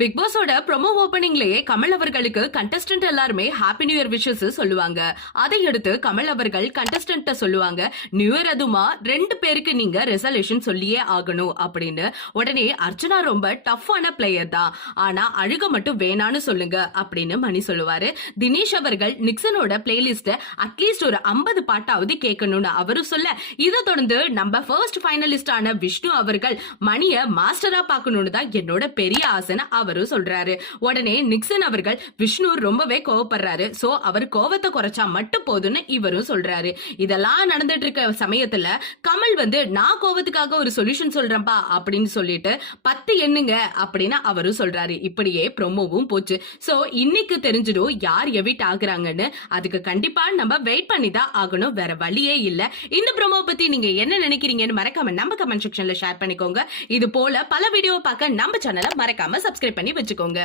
Big பாஸோட promo ஓபனிங்லயே Kamal அவர்களுக்கு contestant எல்லாருமே happy new year wishes சொல்லுவாங்க. அதை அடுத்து கமல் அவர்கள் கண்டஸ்டன்ட் சொல்லுவாங்க, நியூ இயர் அதுமா 2 பேருக்கு நீங்க ரெசல்யூஷன் சொல்லியே ஆகணும் அப்படின்னு. உடனே அர்ச்சனா ரொம்ப டஃப்பான பிளேயர் தான், ஆனா அழுக மட்டும் வேணான்னு சொல்லுங்க அப்படின்னு மணி சொல்லுவாரு. தினேஷ் அவர்கள் நிக்சனோட பிளேலிஸ்ட அட்லீஸ்ட் ஒரு 50 பாட்டாவது கேட்கணும்னு அவரு சொல்ல, இதை தொடர்ந்து நம்ம ஃபர்ஸ்ட் ஃபைனலிஸ்டான விஷ்ணு அவர்கள் மணிய மாஸ்டரா பார்க்கணும்னு தான் என்னோட பெரிய ஆசைன்னு அவரும் சொல்றாரு. உடனே நிக்சன் அவர்கள் விஷ்ணு ரொம்பவே கோவப்படுறாரு, சோ அவர் கோவத்தை குறைச்சா மட்டும் போதும்னு இவரும் சொல்றாரு. இதெல்லாம் நடந்துட்டு இருக்க சமயத்துல கமல் நான் கோவத்துக்காக ஒரு சொல்யூஷன் சொல்றேன்பா அப்படின்னு சொல்லிட்டு 10 எண்ணுங்க அப்படின்னு அவரும் சொல்றாரு. இப்படியே ப்ரோமோவும் போச்சு. சோ இன்னைக்கு தெரிஞ்சிடும் யார் எவிட் ஆகுறாங்கன்னு. அதுக்கு கண்டிப்பா நம்ம வெயிட் பண்ணி தான் ஆகணும், வேற வழியே இல்ல. இந்த ப்ரோமோ பத்தி நீங்க என்ன நினைக்கிறீங்கன்னு மறக்காம நம்ம கமெண்ட் செக்ஷன்ல ஷேர் பண்ணிக்கோங்க. இது போல பல வீடியோ பார்க்க நம்ம சேனலை மறக்காம சப்ஸ்கிரைப் பண்ணி வச்சுக்கோங்க.